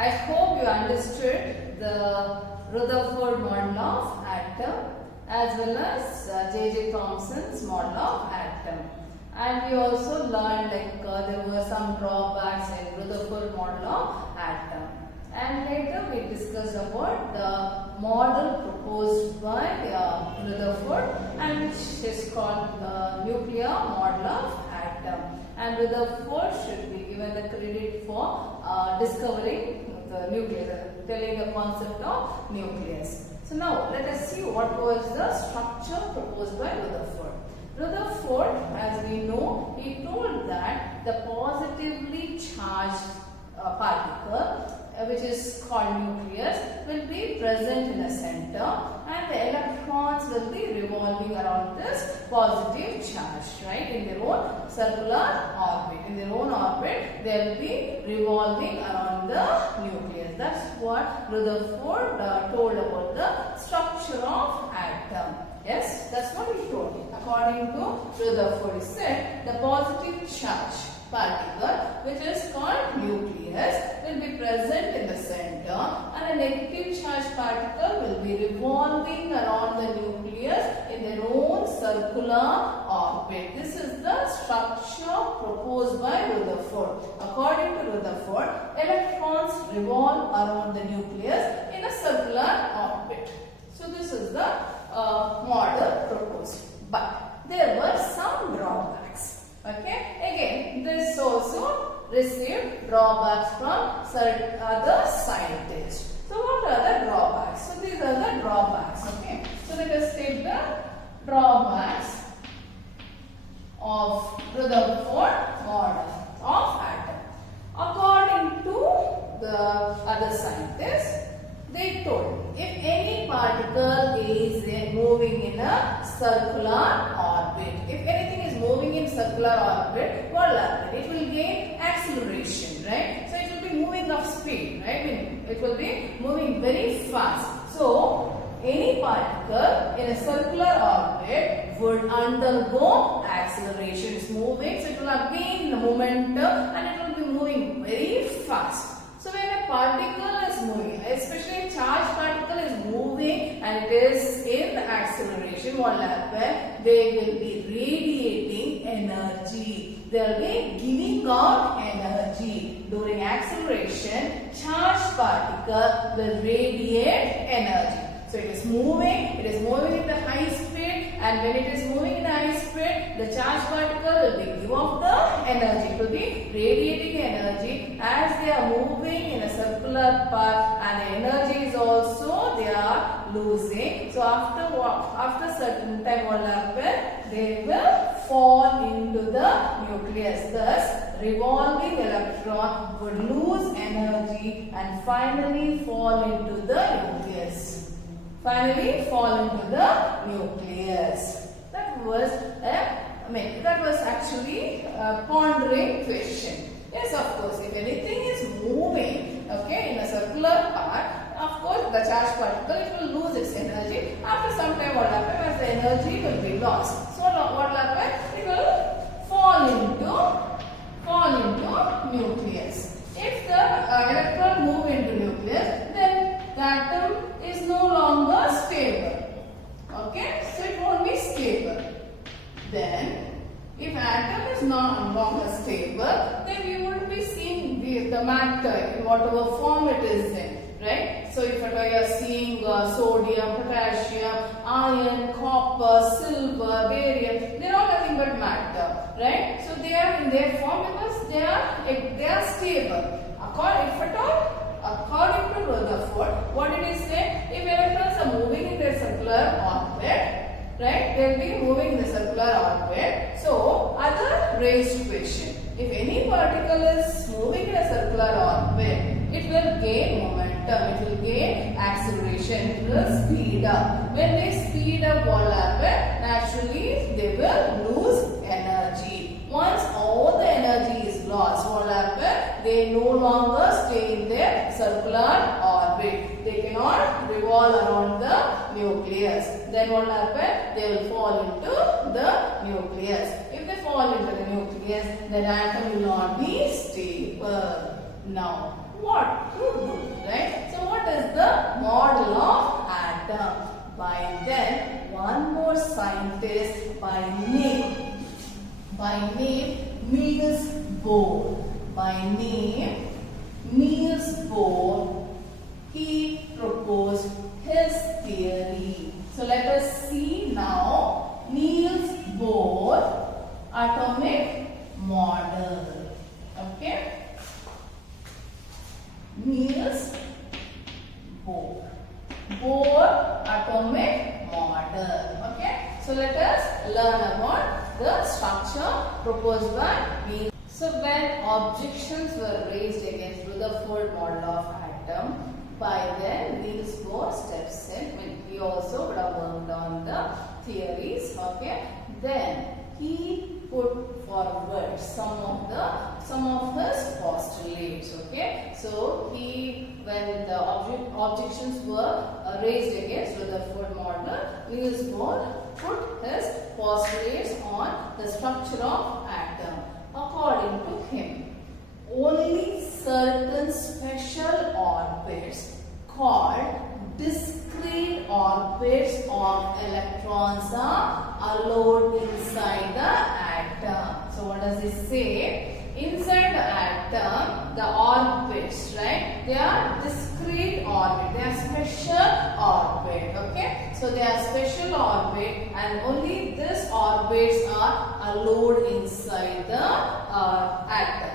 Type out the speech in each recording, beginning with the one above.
I hope you understood the Rutherford model of atom as well as J.J. Thomson's model of atom. And we also learned there were some drawbacks in Rutherford model of atom. And later we discussed about the model proposed by Rutherford, and which is called the nuclear model of atom. And Rutherford should be given the credit for discovering the nucleus, telling the concept of nucleus. So now let us see what was the structure proposed by Rutherford. Rutherford, as we know, he told that the positively charged particle, which is called nucleus, will be present in the center, and the electrons will be revolving around this positive charge, right, in their own circular orbit. In their own orbit, they will be revolving around the nucleus. That's what Rutherford told about the structure of atom. Yes, that's what he told. According to Rutherford, he said the positive charge particle, which is called nucleus, will be present in the center, and a negative charge particle will be revolving around the nucleus in their own circular orbit. This is the structure proposed by Rutherford. According to Rutherford, electrons revolve around the nucleus in a circular orbit. So this is the model proposed. But there were some drawbacks. Okay, again this also received drawbacks from certain other scientists. So what are the drawbacks? So these are the drawbacks. Okay, so let us take the drawbacks of Rutherford model of atom. According to the other scientists, they told if any particle is moving in a circular orbit, if anything is moving in circular orbit, what will happen? It will gain acceleration, right? So it will be moving up speed, right? It will be moving very fast. So any particle in a circular orbit would undergo acceleration. It's moving, so it will gain the momentum and it will be moving very fast. So when a particle is moving, especially a charged particle is moving and it is in acceleration, what will happen? They will be radiating energy. They will be giving out energy. During acceleration, charged particle will radiate energy. So it is moving at the high speed, and when it is moving in high speed, the charged particle will be give off the energy. It will be radiating energy as they are moving in a circular path, and the energy is also they are losing. So after certain time what will happen? They will fall into the nucleus. Thus, revolving electron would lose energy and finally fall into the nucleus. That was actually a pondering question. Yes, of course, if anything is moving, okay, in a circular path, of course, the charged particle, it will lose its energy. After some time, what will happen? As the energy will be lost. So what will happen? It will fall into nucleus. If the electron move into nucleus, then the atom is no longer stable. Okay, so it won't be stable. Then, if atom is no longer stable, then we won't be seeing the matter in whatever form it is in, right? So if you are seeing sodium, potassium, iron, copper, silver, barium, they are all nothing but matter, right? So they are in their form because they are stable. According to Rutherford, what did he say? If electrons are moving in their circular orbit, right, they will be moving in the circular orbit. So, other raised question. If any particle is moving in a circular orbit, it will gain momentum, it will gain acceleration, it will speed up. When they speed up, what will happen? Naturally, they will lose energy. Once all the energy is lost, what will happen? They no longer stay in their circular orbit. They cannot revolve around the nucleus. Then what will happen? They will fall into the nucleus. If they fall into the nucleus, the atom will not be stable. Now, what? To do, right? So what is the model of atom? By then, one more scientist by name Neils Bohr. By name Neils Bohr, he proposed his theory. So let us see now Neils Bohr atomic model. Okay, Niels Bohr atomic model. Okay, so let us learn about the structure proposed by Niels. So when objections were raised against Rutherford model of atom, by then Niels Bohr steps in. He also would have worked on the theories. Okay, then he put forward some of his postulates. Okay, so when the objections were raised against Rutherford model, Niels Bohr put his postulates on the structure of atom. According to him, only certain special orbits called discrete orbits of electrons are allowed inside the atom. So what does it say? Inside the atom, the orbits, right? They are discrete orbit. They are special orbit. Okay? So they are special orbit, and only these orbits are allowed inside the atom.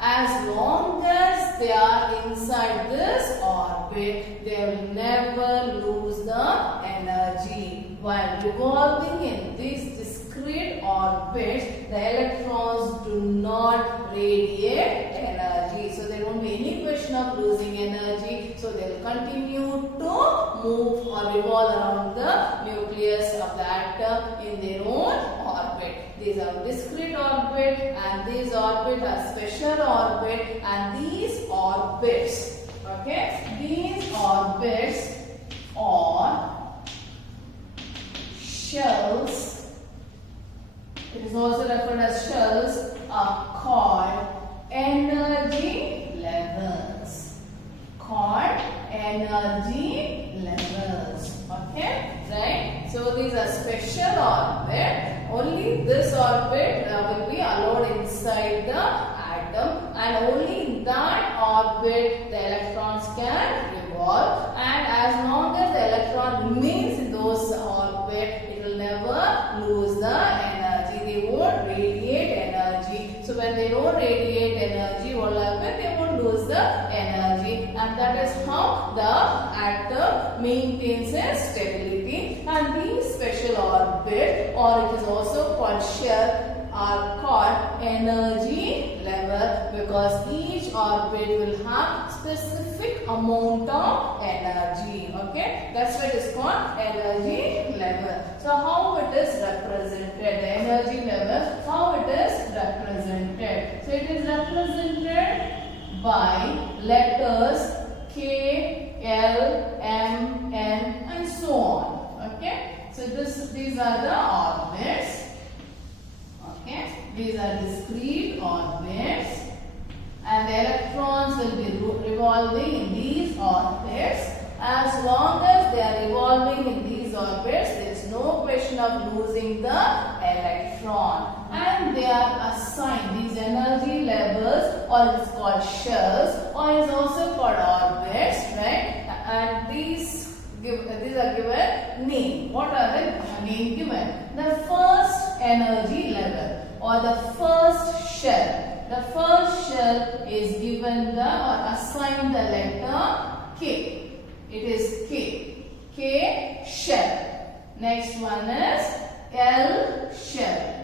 As long as they are inside this orbit, they will never lose the energy. While revolving in these discrete orbits, the electrons do not radiate energy. So there won't be any question of losing energy. So they will continue to move or revolve around the nucleus of the atom in their own orbit. These are discrete orbit, and these orbits are special orbit, and these orbits, okay, these orbits or shells, it is also referred as shells, are called energy levels. Okay, right? So these are special orbit. Only this orbit will be allowed inside the atom, and only in that orbit the electrons can revolve, and as long as the electron remains in those orbit, it will never lose the energy. They won't radiate energy. So when they don't radiate energy, what will happen? They won't lose the energy, and that is how the atom maintains its stability. And these special orbit, or it is also called shell, are called energy level, because each orbit will have specific amount of energy. Okay, that's why it is called energy level. So how it is represented? The energy level, how it is represented? So it is represented by letters K, L, M, N, and so on. Okay, so these are the orbits. Okay, these are discrete orbits, and the electrons will be revolving in these orbits. As long as they are revolving in these orbits, there is no question of losing the electron. And they are assigned these energy levels, or it is called shells, or it is also called orbits, right? And these are given name. What are the name given? The first energy level, or the first shell. The first shell is given or assigned the letter K. It is K. K shell. Next one is L shell.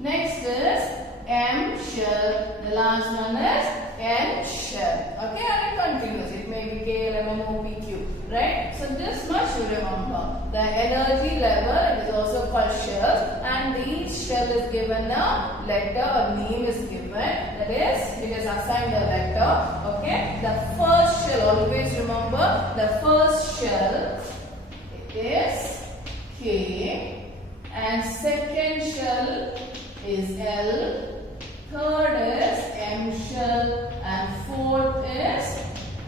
Next is M shell. The last one is N shell. Okay, and it continues. It may be K, L, M, N, O, P, Q. Right? So this much you remember. The energy level, it is also called shells, and each shell is given a letter or name is given. That is, it is assigned a letter. Okay? The first shell, always remember, the first shell is K, and second shell is L, third is M shell, and fourth is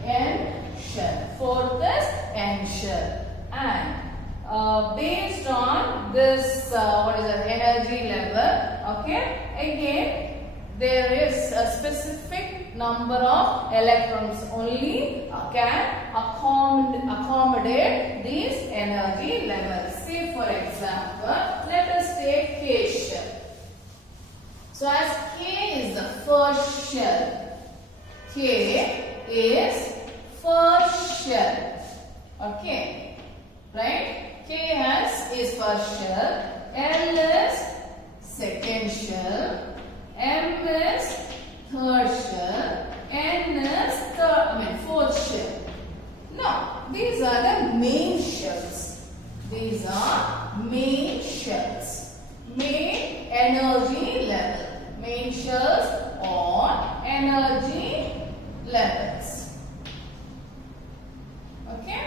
N shell. Fourth is N shell. And based on this energy level, okay, again there is a specific number of electrons only can accommodate these energy levels. Say for example, let us take K shell. So as K is the first shell, K is first shell, okay, right? K is first shell, L is second shell, M is third shell, N is fourth shell. Now, these are the main shells. These are main shells. Main energy level. Main shells or energy levels. Okay?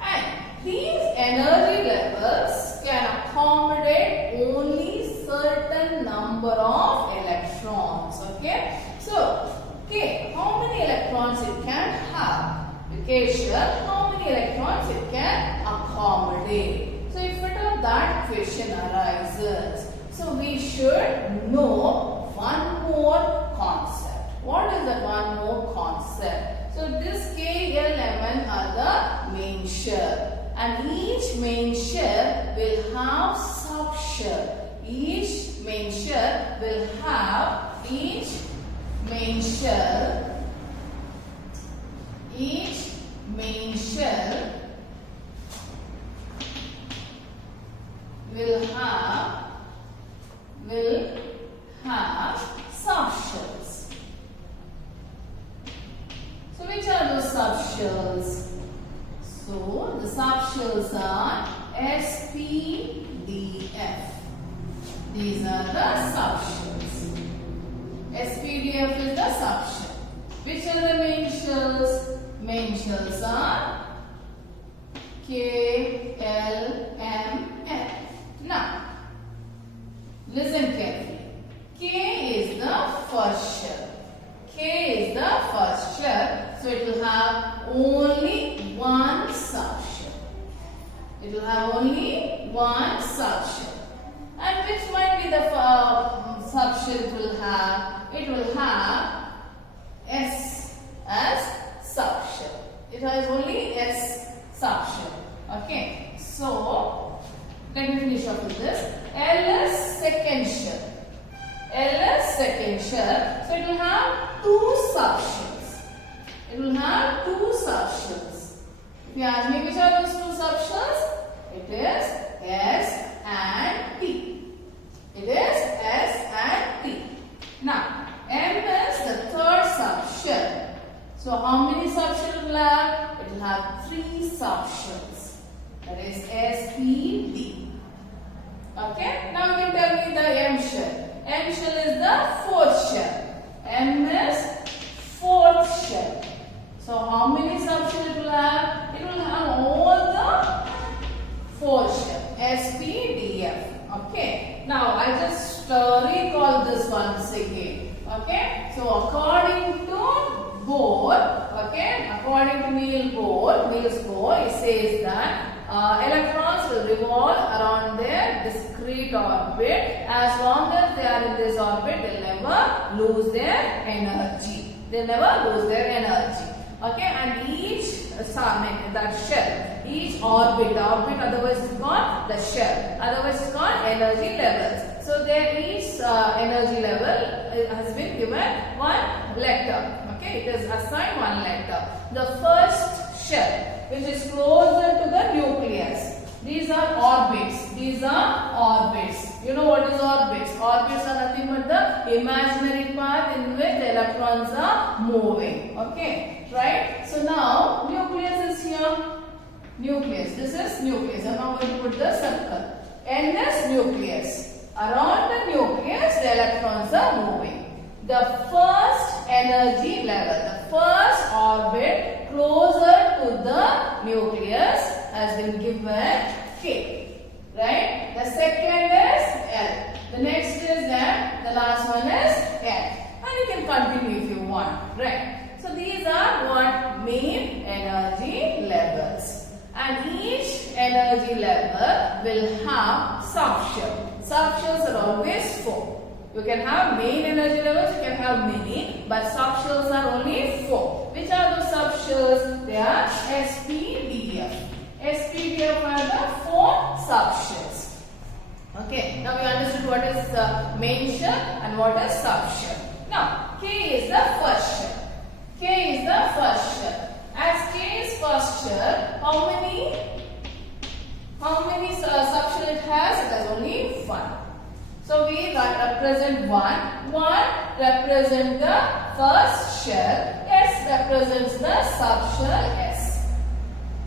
And these energy levels can accommodate only certain number of electrons. Okay? So, K, how many electrons it can have? The K shell, how many electrons it can accommodate? So, if that question arises, so we should know one more concept. What is the one more concept? So, this K, L, M, N are the main shell, and each main shell will have subshell. Each main shell will have each main shell will have subshells. So which are those subshells? So the subshells are S, P, D, F. These are the subshells. S, P, D, F is the subshell. Which are the main shells? Main shells are K, L, M, N. Now, listen carefully. K is the first shell. K is the first shell. So, it will have only one subshell. It will have only one subshell. And which might be the subshell it will have? It will have S as subshell. It has only S subshell. Okay. So, let me finish off with this. L is second shell. L is second shell. So, it will have two subshells. It will have two subshells. If you ask me which are those two subshells, it is S and T. It is S and T. Now, M is the third subshell. So, how many subshells it will have? It will have three subshells. That is S, P, D. Okay. Now, you can tell me the M shell. M shell is the fourth shell. M is fourth shell. So, how many subshells it will have? It will have all the four shell. S, P, D, F. Okay. Now, I just recall this once again. Okay. So, according to Bohr, okay, according to Neils Bohr, he says that electrons will revolve around their discrete orbit. As long as they are in this orbit, they will never lose their energy. They never lose their energy. Okay, and each that shell, each orbit otherwise is called the shell, otherwise is called energy levels. So there each energy level has been given one letter. Okay, it is assigned one letter. The first shell, which is closer to the nucleus. These are orbits. These are orbits. You know what is orbits? Orbits are nothing but the imaginary path in which the electrons are moving. Okay, right? So now nucleus is here. Nucleus. This is nucleus. And now we will put the circle. N is nucleus. Around the nucleus, the electrons are moving. The first energy level, the first orbit closer to the nucleus has been given K, right? The second is L. The next is M. The last one is N. And you can continue if you want. right? So these are what main energy levels, and each energy level will have subshell. Subshells are always 4. You can have main energy levels, you can have many, but subshells are only 4. Which are those subshells? They are SPDF. SPDF are the 4 subshells. Okay, now we understood what is main shell and what is subshell. Now, K is the first shell. K is the first shell. As K is first shell, how many subshell it has? It has only 1. So we represent 1. 1 represents the first shell. S represents the subshell S.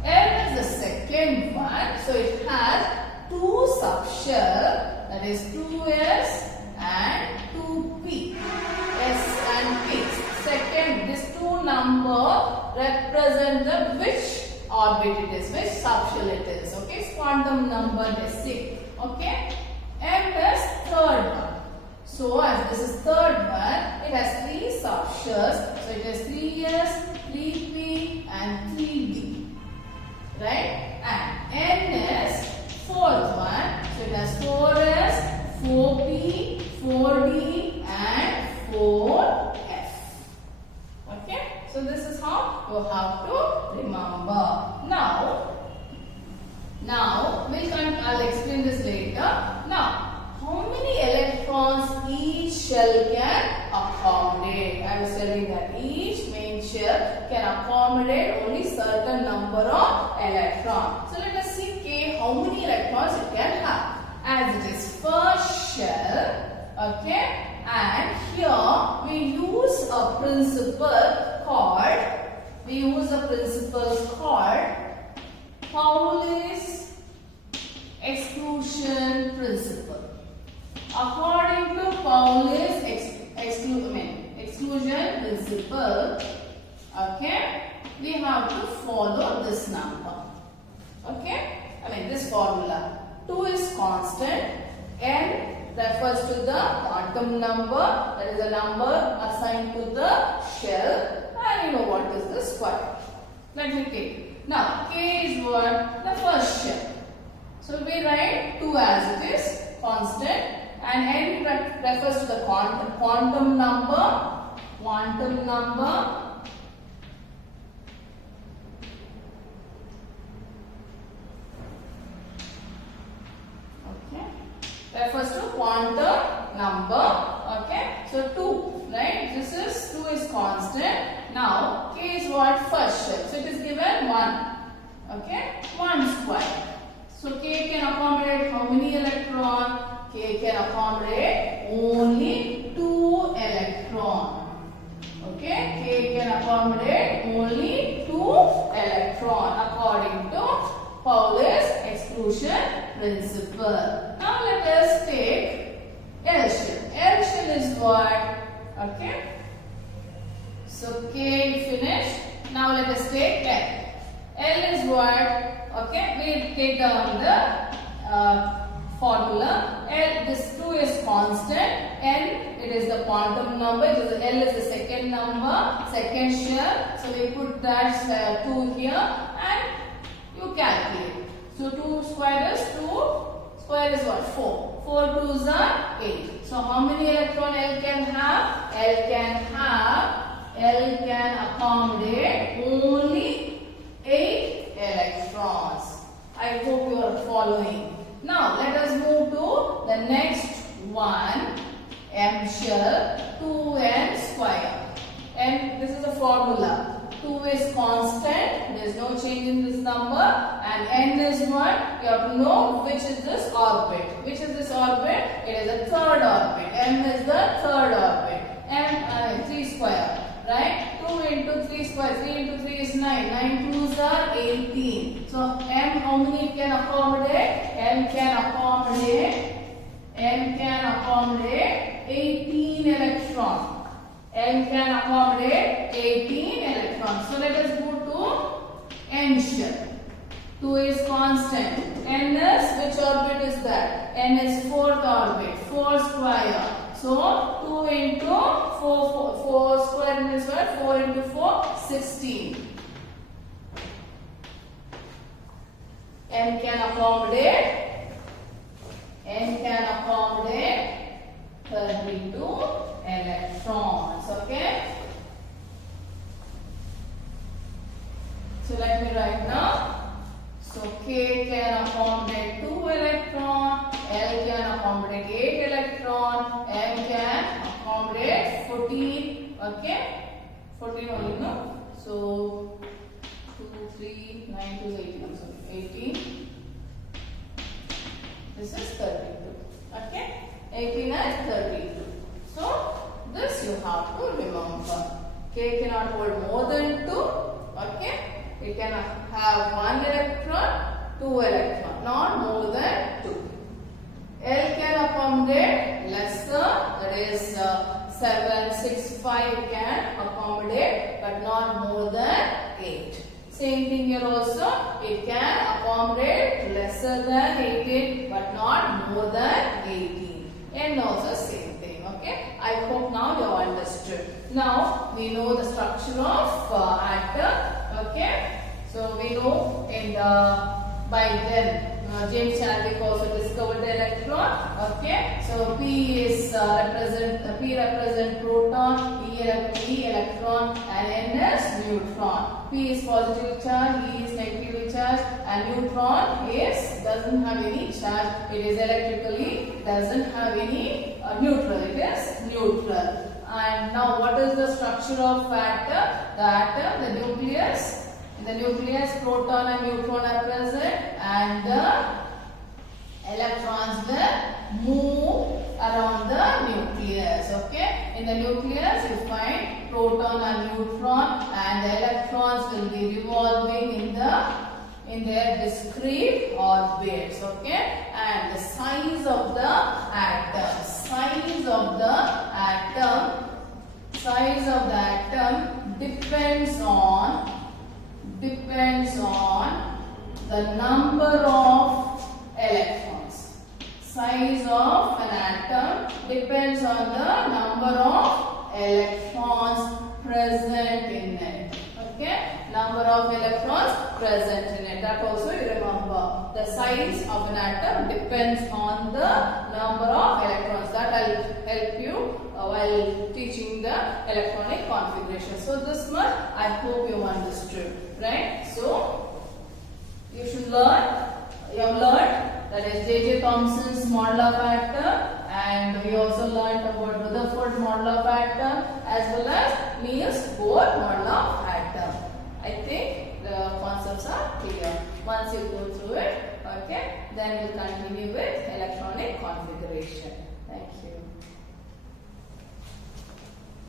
L is the second one. So it has 2 subshell, that is 2S and 2P. S and P. Second, this 2 number represent the which orbit it is, which subshell it is. Okay, it's quantum number they say. Okay. M is third one. So as this is third one, it has 3 subshells. So it has 3S, 3P and 3D. Right? And N is fourth one. So it has 4S, 4P, 4D and 4F. Okay? So this is how you have to remember. Now I'll explain this later. Now, how many electrons each shell can accommodate? I was telling that each main shell can accommodate only certain number of electrons. So let us see K, how many electrons it can have. As it is first shell, okay, and here we use a principle called Pauli's exclusion principle. According to Pauli's exclusion principle, okay, we have to follow this number. Okay, this formula. 2 is constant. N refers to the quantum number, that is the number assigned to the shell, and you know what is the square. Let me take. Now K is what? The first shell. So we write 2 as it is, constant, and N refers to the quantum number. Okay, refers to quantum number. Okay, so 2, right? This is 2 is constant. Now K is what? First shell. So it is given 1. Okay, 1 square. So K can accommodate how many electrons? K can accommodate only 2 electrons. Okay, K can accommodate only 2 electrons according to Pauli's exclusion principle. Now let us take L shell. L shell is what? Okay. So K finished. Now let us take L. L is what? Okay, we take down the formula. L, this 2 is constant. N, it is the quantum number. L is the second number, second shell. So we put that 2 here and you calculate. So 2 square is 2. Square is what? 4. 4 2s are 8. So how many electrons L can have? L can accommodate only 8 electrons. I hope you are following. Now let us move to the next one, M shell, 2n square. And this is a formula. 2 is constant, there is no change in this number, and n is what? You have to know which is this orbit. Which is this orbit? It is a third orbit. M is the third orbit. M 3 square. Right? 2 into 3 square. 3 into 3 is 9. 9 2s are 18. So M how many can accommodate? M can accommodate 18 electrons. M can accommodate 18 electrons. So let us go to N shell. 2 is constant. N is, which orbit is that? N is fourth orbit. 4 square. So 2 into 4 square means what? 4 into 4, 16. N can accommodate 32 electrons. Okay. So let me write now. So K can accommodate 2 electron, L can accommodate 8 electron, M can accommodate 14. Okay, 14 only, no? So 2, 3, 9, 2 is 18. I'm sorry, 18. This is 32. Okay, 18 and 32. So this you have to remember. K cannot hold more than 2. Okay. It can have 1 electron, 2 electron, not more than 2. L can accommodate lesser, that is 7, 6, 5 can accommodate, but not more than 8. Same thing here also, it can accommodate lesser than 18, but not more than 18. And also same thing. Okay, I hope now you have understood. Now we know the structure of atom. Okay, so we know in by then James Chadwick also discovered the electron. Okay, so P is represent proton, E electron, and N is neutron. P is positive charge, E is negatively charged, and neutron doesn't have any charge. It is electrically doesn't have any neutral. It is neutral. And now what is the structure of atom? The atom, the nucleus. In the nucleus, proton and neutron are present, and the electrons will move around the nucleus. Okay, in the nucleus you find proton and neutron, and the electrons will be revolving in their discrete orbits. Okay, and the size of the atom, depends on the number of electrons. Size of an atom depends on the number of electrons present in it. Okay, number of electrons present in it. That also you remember. The size of an atom depends on the number of electrons. That will help you while teaching the electronic configuration. So this much I hope you understood, right? So you should learn. You have learned that is J.J. Thomson's model of atom, and we also learned about Rutherford model of atom as well as Neils Bohr model of atom. I think the concepts are clear. Once you go through it, okay, then we'll continue with electronic configuration. Thank you.